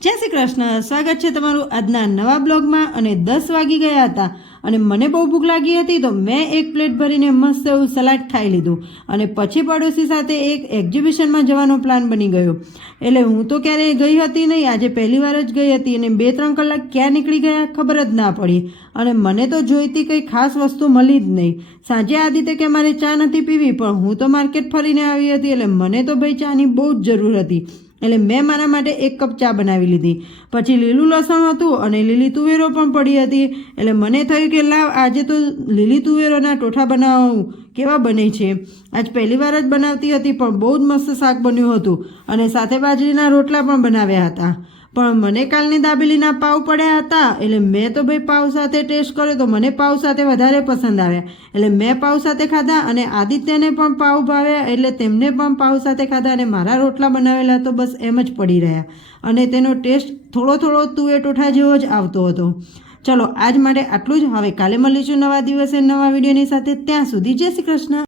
જય શ્રી કૃષ્ણ. સ્વાગત છે તમારું આજના નવા બ્લોગમાં. અને 10 વાગી ગયા હતા અને મને બહુ ભૂખ લાગી હતી, તો મેં એક પ્લેટ ભરીને મસ્ત એવું સલાડ ખાઈ લીધું. અને પછી પડોશી સાથે એક એક્ઝિબિશનમાં જવાનો પ્લાન બની ગયો. એટલે હું તો ક્યારેય ગઈ હતી નહીં, આજે પહેલી વાર જ ગઈ હતી. અને 2-3 કલાક ક્યાં નીકળી ગયા ખબર જ ના પડી. અને મને તો જોઈતી કંઈ ખાસ વસ્તુ મળી જ નહીં. સાંજે આદિત્ય કે મારે ચા નથી પીવી, પણ હું તો માર્કેટ ફરીને આવી હતી, એટલે મને તો ભાઈ ચાની બહુ જ જરૂર હતી. એટલે મેં મારા માટે 1 કપ ચા બનાવી લીધી. પછી લીલું લસણ હતું અને લીલી તુવેરો પણ પડી હતી. એટલે મને થયું કે લાવ આજે તો લીલી તુવેરોના ટોઠા બનાવું, કેવા બને છે. આજ પહેલી વાર જ બનાવતી હતી, પણ બહુ જ મસ્ત શાક બન્યું હતું. અને સાથે બાજરીના રોટલા પણ બનાવ્યા હતા. પણ મને કાલની દાબેલીના પાવ પડ્યા હતા, એટલે મેં તો ભાઈ પાવ સાથે ટેસ્ટ કર્યો, તો મને પાવ સાથે વધારે પસંદ આવ્યા. એટલે મેં પાવ સાથે ખાધા અને આદિત્યને પણ પાવ ભાવ્યા, એટલે તેમને પણ પાવ સાથે ખાધા. અને મારા રોટલા બનાવેલા તો બસ એમ જ પડી રહ્યા. અને તેનો ટેસ્ટ થોડો તુવે ટોઠા જેવો જ આવતો હતો. ચલો આજ માટે આટલું જ. હવે કાલે મળીશું નવા દિવસે નવા વિડીયોની સાથે. ત્યાં સુધી જય શ્રી કૃષ્ણ.